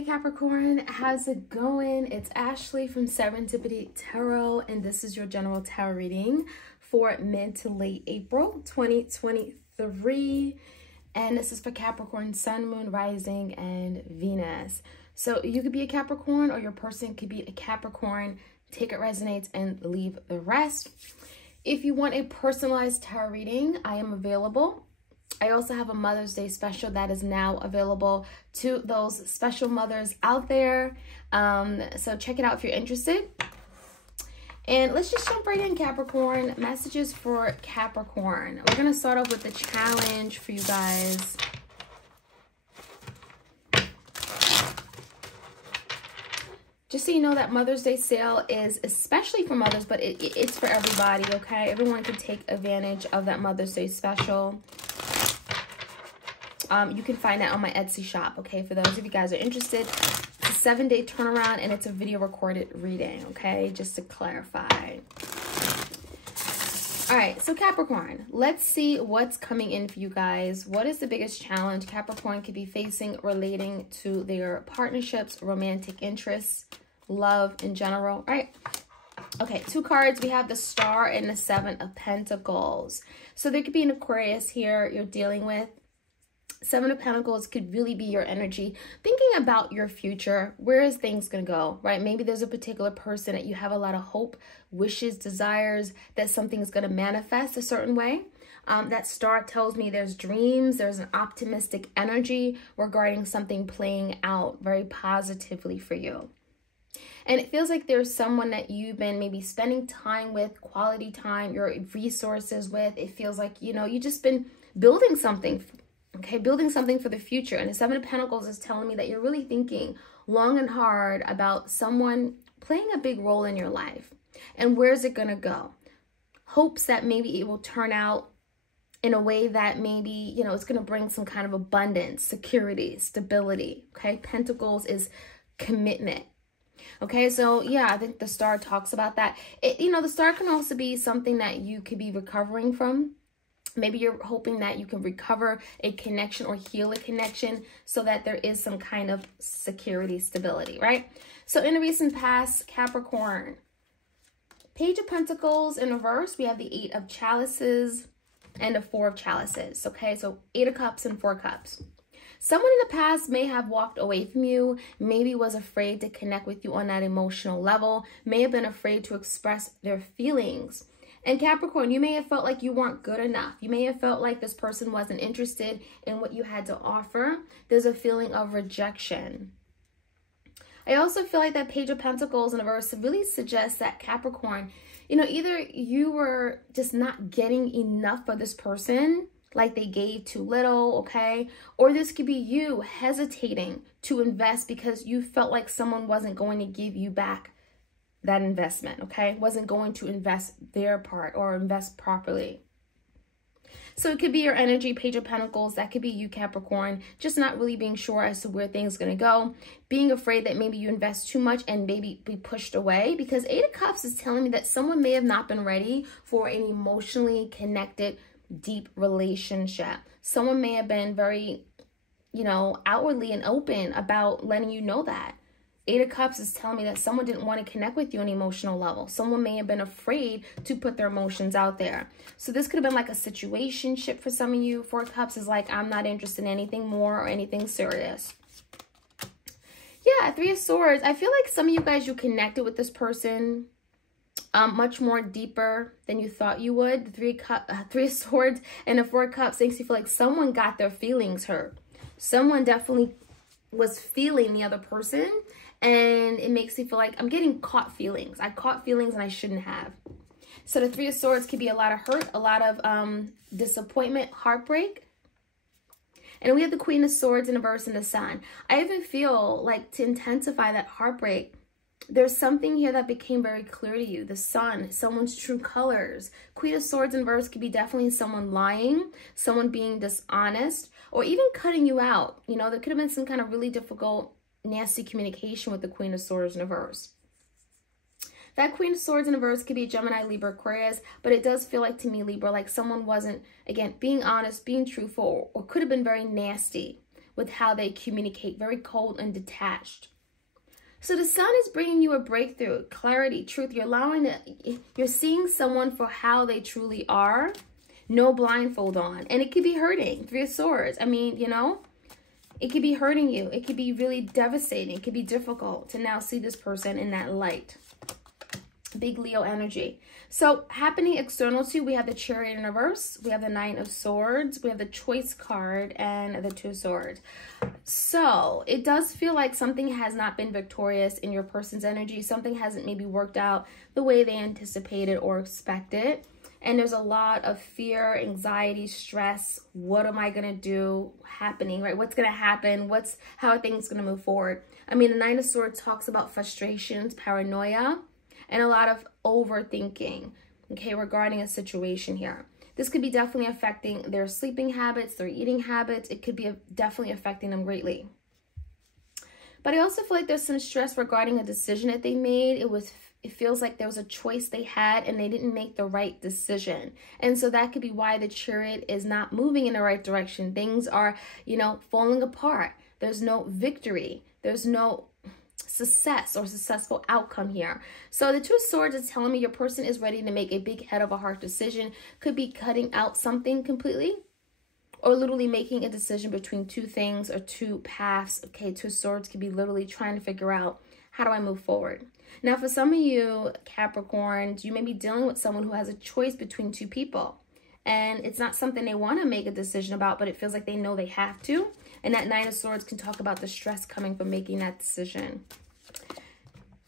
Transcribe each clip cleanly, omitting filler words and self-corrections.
Hey Capricorn, how's it going? It's Ashley from Serendipity Tarot, and this is your general tarot reading for mid to late April 2023. And this is for Capricorn, Sun, Moon, Rising, and Venus. So you could be a Capricorn or your person could be a Capricorn. Take it resonates and leave the rest. If you want a personalized tarot reading, I am available. I also have a Mother's Day special that is now available to those special mothers out there. So check it out if you're interested. And let's just jump right in, Capricorn. Messages for Capricorn. We're going to start off with the challenge for you guys. Just so you know, that Mother's Day sale is especially for mothers, but it's for everybody, okay? Everyone can take advantage of that Mother's Day special. You can find that on my Etsy shop, okay? For those of you guys who are interested, it's a 7-day turnaround and it's a video recorded reading, okay? Just to clarify. All right, so Capricorn, let's see what's coming in for you guys. What is the biggest challenge Capricorn could be facing relating to their partnerships, romantic interests, love in general? All right. Okay, 2 cards. We have the Star and the 7 of Pentacles. So there could be an Aquarius here you're dealing with. 7 of Pentacles could really be your energy, thinking about your future. Where is things going to go, right? Maybe there's a particular person that you have a lot of hope, wishes, desires, that something is going to manifest a certain way. That Star tells me there's dreams, there's an optimistic energy regarding something playing out very positively for you. And it feels like there's someone that you've been maybe spending time with, quality time, your resources with. It feels like, you know, you've just been building something. Okay, building something for the future. And the 7 of Pentacles is telling me that you're really thinking long and hard about someone playing a big role in your life. And where's it going to go? Hopes that maybe it will turn out in a way that maybe, you know, it's going to bring some kind of abundance, security, stability. Okay, Pentacles is commitment. Okay, so yeah, I think the Star talks about that. You know, the Star can also be something that you could be recovering from. Maybe you're hoping that you can recover a connection or heal a connection so that there is some kind of security, stability, right? So in the recent past, Capricorn, Page of Pentacles in reverse, we have the 8 of Chalices and the 4 of Chalices, okay? So 8 of Cups and 4 Cups. Someone in the past may have walked away from you, maybe was afraid to connect with you on that emotional level, may have been afraid to express their feelings. And Capricorn, you may have felt like you weren't good enough. You may have felt like this person wasn't interested in what you had to offer. There's a feeling of rejection. I also feel like that Page of Pentacles in reverse really suggests that Capricorn, you know, either you were just not getting enough for this person, like they gave too little, okay? Or this could be you hesitating to invest because you felt like someone wasn't going to give you back that investment, okay? Wasn't going to invest their part or invest properly. So it could be your energy, Page of Pentacles. That could be you, Capricorn, just not really being sure as to where things are going to go. Being afraid that maybe you invest too much and maybe be pushed away, because 8 of Cups is telling me that someone may have not been ready for an emotionally connected, deep relationship. Someone may have been very, you know, outwardly and open about letting you know that. 8 of Cups is telling me that someone didn't want to connect with you on an emotional level. Someone may have been afraid to put their emotions out there. So this could have been like a situationship for some of you. 4 of Cups is like, I'm not interested in anything more or anything serious. Yeah, 3 of Swords. I feel like some of you guys, you connected with this person much more deeper than you thought you would. The 3 of Swords and the 4 of Cups makes you feel like someone got their feelings hurt. Someone definitely was feeling the other person. And it makes me feel like I'm getting caught feelings. I caught feelings and I shouldn't have. So the 3 of Swords could be a lot of hurt, a lot of disappointment, heartbreak. And we have the Queen of Swords in reverse in the Sun. I even feel like to intensify that heartbreak, there's something here that became very clear to you. The Sun, someone's true colors. Queen of Swords in reverse could be definitely someone lying, someone being dishonest, or even cutting you out. You know, there could have been some kind of really difficult, nasty communication with the Queen of Swords in reverse. That Queen of Swords in reverse could be Gemini, Libra, Aquarius, but it does feel like to me, Libra, like someone wasn't, again, being honest, being truthful, or could have been very nasty with how they communicate, very cold and detached. So the sun is bringing you a breakthrough, clarity, truth. You're seeing someone for how they truly are. No blindfold on. And it could be hurting. Three of Swords. I mean, you know, it could be hurting you. It could be really devastating. It could be difficult to now see this person in that light. Big Leo energy. So happening external to, we have the Chariot in reverse. We have the Nine of Swords. We have the Choice card and the Two of Swords. So it does feel like something has not been victorious in your person's energy. Something hasn't maybe worked out the way they anticipated or expected. And there's a lot of fear, anxiety, stress. What am I going to do happening, right? What's going to happen? How are things going to move forward? I mean, the Nine of Swords talks about frustrations, paranoia, and a lot of overthinking, okay, regarding a situation here. This could be definitely affecting their sleeping habits, their eating habits. It could be definitely affecting them greatly. But I also feel like there's some stress regarding a decision that they made. It feels like there was a choice they had and they didn't make the right decision. And so that could be why the Chariot is not moving in the right direction. Things are, you know, falling apart. There's no victory. There's no success or successful outcome here. So the Two of Swords is telling me your person is ready to make a big head of a heart decision. Could be cutting out something completely, or literally making a decision between two things or two paths. Okay, Two of Swords could be literally trying to figure out, how do I move forward? Now, for some of you Capricorns, you may be dealing with someone who has a choice between two people. And it's not something they want to make a decision about, but it feels like they know they have to. And that Nine of Swords can talk about the stress coming from making that decision.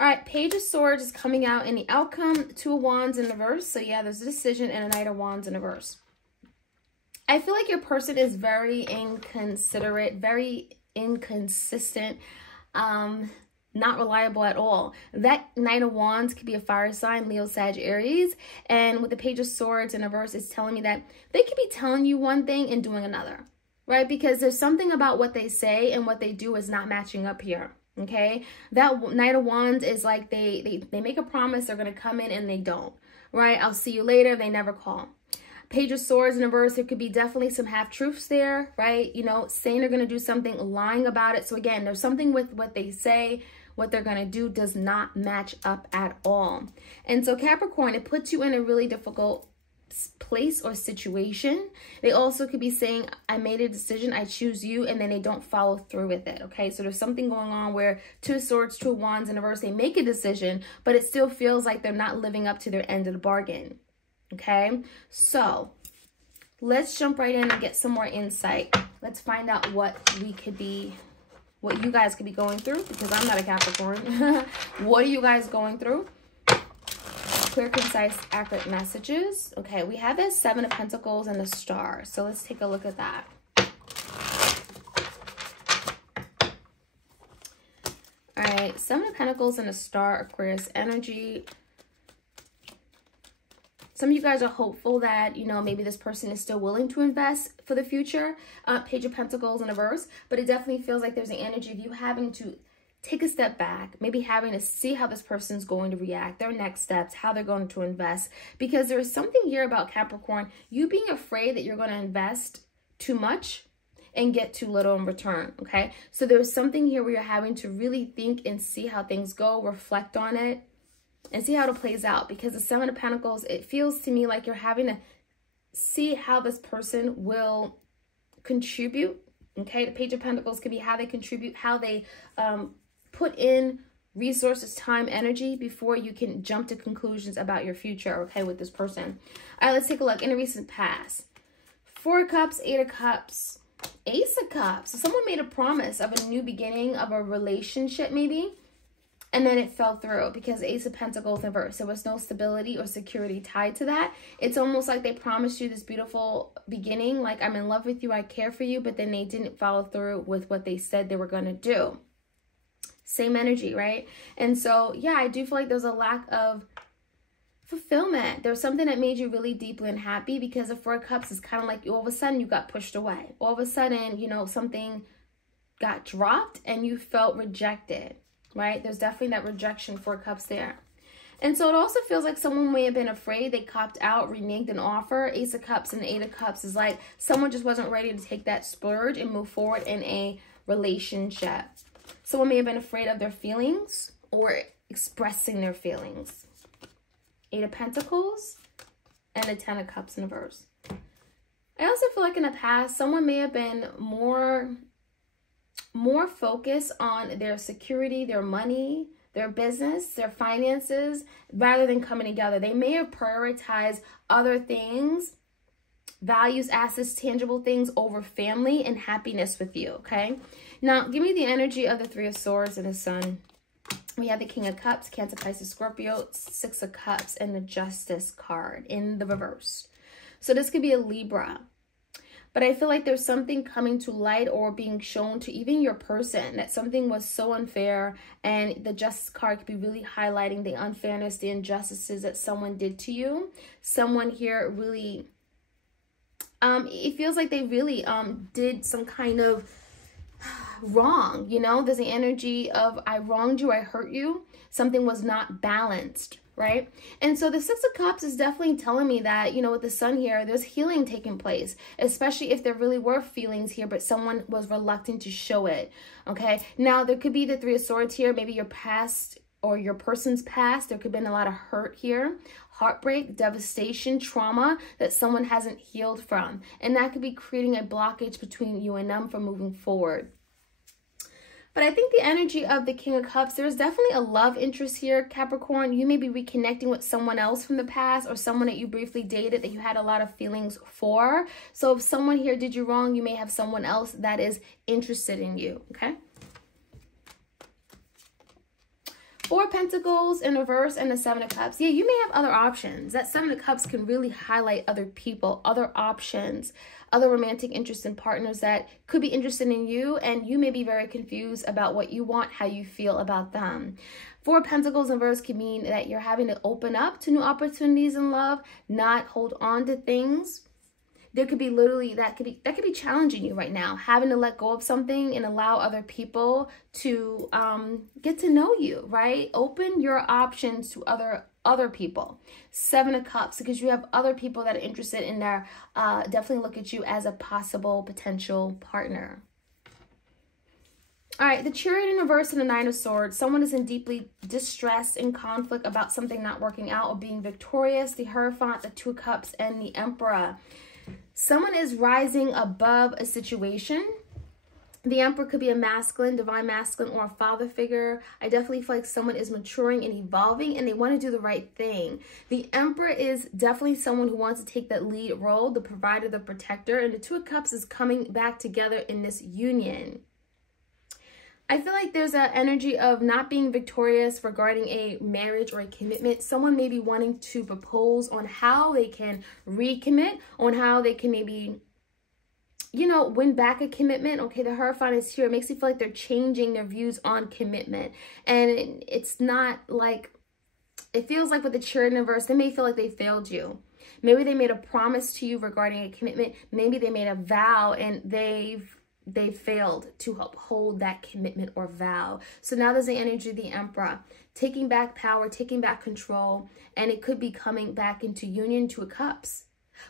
All right, Page of Swords is coming out in the outcome. Two of Wands in reverse. So yeah, there's a decision and a Knight of Wands in reverse. I feel like your person is very inconsiderate, very inconsistent, not reliable at all. That Knight of Wands could be a fire sign, Leo, Sag, Aries. And with the Page of Swords in reverse, it's telling me that they could be telling you one thing and doing another, right? Because there's something about what they say and what they do is not matching up here. Okay, that Knight of Wands is like they make a promise, they're going to come in and they don't, right? I'll see you later. They never call. Page of Swords in reverse, there could be definitely some half-truths there, right? You know, saying they're going to do something, lying about it. So again, there's something with what they say, what they're going to do does not match up at all. And so Capricorn, it puts you in a really difficult place or situation. They also could be saying, I made a decision, I choose you, and then they don't follow through with it. Okay, so there's something going on where Two of Swords, Two of Wands in reverse, they make a decision, but it still feels like they're not living up to their end of the bargain. Okay, so let's jump right in and get some more insight. Let's find out what you guys could be going through, because I'm not a Capricorn. What are you guys going through? Clear, concise, accurate messages. Okay, we have the Seven of Pentacles and the Star. So let's take a look at that. All right, Seven of Pentacles and the Star, Aquarius energy. Some of you guys are hopeful that, you know, maybe this person is still willing to invest for the future. Page of Pentacles in reverse, but it definitely feels like there's an energy of you having to take a step back, maybe having to see how this person's going to react, their next steps, how they're going to invest. Because there's something here about Capricorn, you being afraid that you're going to invest too much and get too little in return, okay? So there's something here where you're having to really think and see how things go, reflect on it, and see how it plays out. Because the Seven of Pentacles, it feels to me like you're having to see how this person will contribute, okay? The Page of Pentacles could be how they contribute, how they put in resources, time, energy before you can jump to conclusions about your future, okay, with this person. All right, let's take a look in the recent past. Four of Cups, Eight of Cups, Ace of Cups. So someone made a promise of a new beginning of a relationship maybe, and then it fell through because Ace of Pentacles in reverse. There was no stability or security tied to that. It's almost like they promised you this beautiful beginning, like I'm in love with you, I care for you, but then they didn't follow through with what they said they were going to do. Same energy, right? And so, yeah, I do feel like there's a lack of fulfillment. There's something that made you really deeply unhappy, because the Four of Cups is kind of like all of a sudden you got pushed away. All of a sudden, you know, something got dropped and you felt rejected, right? There's definitely that rejection, Four of Cups there. And so it also feels like someone may have been afraid. They copped out, reneged an offer. Ace of Cups and Eight of Cups is like someone just wasn't ready to take that splurge and move forward in a relationship. Someone may have been afraid of their feelings or expressing their feelings. Eight of Pentacles and a Ten of Cups in reverse. I also feel like in the past, someone may have been more focused on their security, their money, their business, their finances, rather than coming together. They may have prioritized other things, values, assets, tangible things over family and happiness with you, okay? Now, give me the energy of the Three of Swords and the Sun. We have the King of Cups, Cancer, Pisces, Scorpio, Six of Cups, and the Justice card in the reverse. So this could be a Libra. But I feel like there's something coming to light or being shown to even your person that something was so unfair, and the Justice card could be really highlighting the unfairness, the injustices that someone did to you. Someone here really, it feels like they really did some kind of wrong, you know? There's the energy of I wronged you, I hurt you. Something was not balanced, right? And so the Six of Cups is definitely telling me that, you know, with the Sun here, there's healing taking place, especially if there really were feelings here, but someone was reluctant to show it, okay? Now, there could be the Three of Swords here, maybe your past or your person's past. There could have been a lot of hurt here, heartbreak, devastation, trauma that someone hasn't healed from. And that could be creating a blockage between you and them from moving forward. But I think the energy of the King of Cups, there's definitely a love interest here, Capricorn. You may be reconnecting with someone else from the past or someone that you briefly dated that you had a lot of feelings for. So if someone here did you wrong, you may have someone else that is interested in you, okay? Four of Pentacles in reverse and the Seven of Cups. Yeah, you may have other options. That Seven of Cups can really highlight other people, other options, other romantic interests and partners that could be interested in you, and you may be very confused about what you want, how you feel about them. Four of Pentacles in reverse can mean that you're having to open up to new opportunities in love, not hold on to things. There could be literally, that could be challenging you right now, having to let go of something and allow other people to get to know you, right? Open your options to other people. Seven of Cups, because you have other people that are interested in there, definitely look at you as a possible potential partner. All right, the Chariot in reverse and the Nine of Swords. Someone is in deeply distress and conflict about something not working out or being victorious. The Hierophant, the Two of Cups, and the Emperor. Someone is rising above a situation. The Emperor could be a masculine, divine masculine, or a father figure. I definitely feel like someone is maturing and evolving, and they want to do the right thing. The Emperor is definitely someone who wants to take that lead role, the provider, the protector, and the Two of Cups is coming back together in this union. I feel like there's an energy of not being victorious regarding a marriage or a commitment. Someone may be wanting to propose on how they can recommit, on how they can maybe, you know, win back a commitment. Okay, the Hierophant is here. It makes you feel like they're changing their views on commitment. And it's not like, it feels like with the Chariot in reverse, they may feel like they failed you. Maybe they made a promise to you regarding a commitment. Maybe they made a vow and they failed to uphold that commitment or vow. So now there's the energy of the Emperor, taking back power, taking back control, and it could be coming back into union, Two of Cups.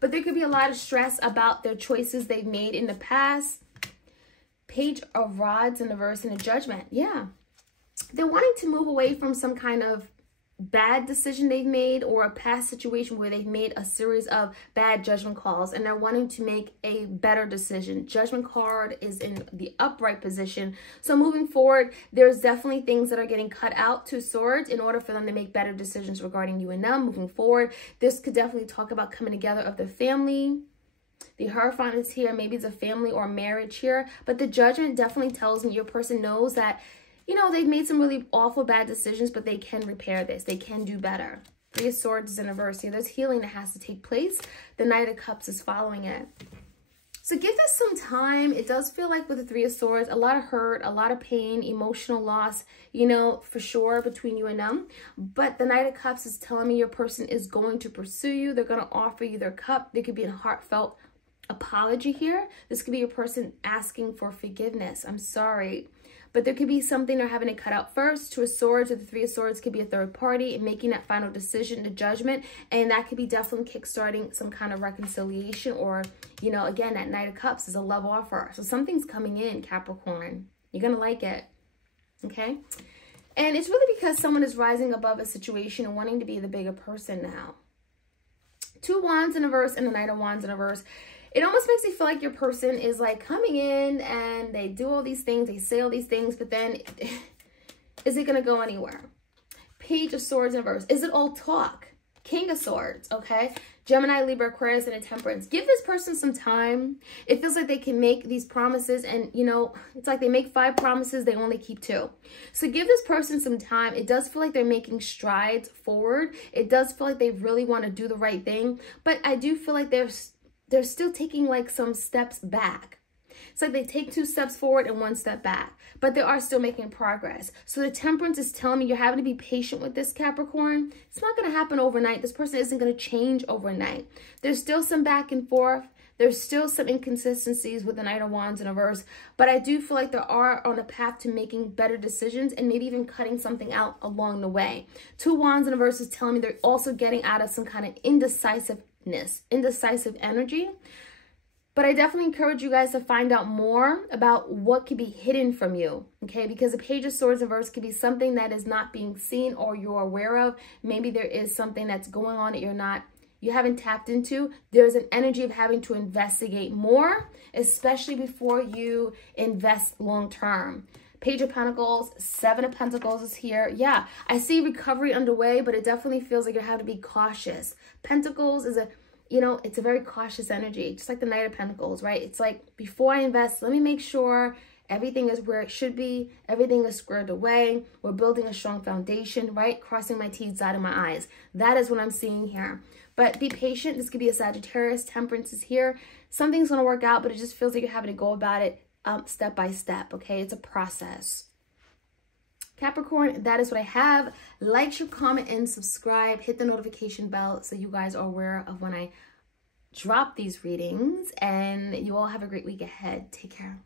But there could be a lot of stress about their choices they've made in the past. Page of Rods in the reverse and the Judgment. Yeah. They're wanting to move away from some kind of bad decision they've made or a past situation where they've made a series of bad judgment calls, and they're wanting to make a better decision. Judgment card is in the upright position. So moving forward, there's definitely things that are getting cut out, to Swords, in order for them to make better decisions regarding you and them moving forward. This could definitely talk about coming together of the family. The Hierophant is here. Maybe it's a family or marriage here, but the Judgment definitely tells me your person knows that, you know, they've made some really awful bad decisions, but they can repair this. They can do better. Three of Swords is in reverse here. There's healing that has to take place. The Knight of Cups is following it. So give this some time. It does feel like with the Three of Swords, a lot of hurt, a lot of pain, emotional loss, you know, for sure between you and them. But the Knight of Cups is telling me your person is going to pursue you. They're going to offer you their cup. There could be a heartfelt apology here. This could be your person asking for forgiveness. I'm sorry, but there could be something they're having to cut out first. Two of Swords or the Three of Swords could be a third party and making that final decision, the judgment, and that could be definitely kickstarting some kind of reconciliation, or, you know, again, that Knight of Cups is a love offer. So something's coming in, Capricorn. You're going to like it, okay? And it's really because someone is rising above a situation and wanting to be the bigger person now. Two Wands in reverse and the Knight of Wands in reverse. It almost makes me feel like your person is like coming in and they do all these things, they say all these things, but then is it going to go anywhere? Page of Swords in reverse. Is it all talk? King of Swords, okay? Gemini, Libra, Aquarius, and a Temperance. Give this person some time. It feels like they can make these promises and, you know, it's like they make 5 promises, they only keep 2. So give this person some time. It does feel like they're making strides forward. It does feel like they really want to do the right thing. But I do feel like they're still taking like some steps back. It's like they take 2 steps forward and 1 step back, but they are still making progress. So the Temperance is telling me you're having to be patient with this, Capricorn. It's not going to happen overnight. This person isn't going to change overnight. There's still some back and forth. There's still some inconsistencies with the Knight of Wands in reverse, but I do feel like they are on a path to making better decisions and maybe even cutting something out along the way. 2 Wands in reverse is telling me they're also getting out of some kind of indecisive energy. But I definitely encourage you guys to find out more about what could be hidden from you, okay? Because the Page of Swords in reverse could be something that is not being seen or you're aware of. Maybe there is something that's going on that you haven't tapped into. There's an energy of having to investigate more, especially before you invest long term. Page of Pentacles, 7 of Pentacles is here. Yeah, I see recovery underway, but it definitely feels like you have to be cautious. Pentacles is it's a very cautious energy, just like the Knight of Pentacles, right? It's like, before I invest, let me make sure everything is where it should be. Everything is squared away. We're building a strong foundation, right? Crossing my T's, dotting my I's. That is what I'm seeing here. But be patient. This could be a Sagittarius. Temperance is here. Something's going to work out, but it just feels like you're having to go about it step by step, okay? It's a process. Capricorn, that is what I have. Like, share, comment, and subscribe. Hit the notification bell so you guys are aware of when I drop these readings. And you all have a great week ahead. Take care.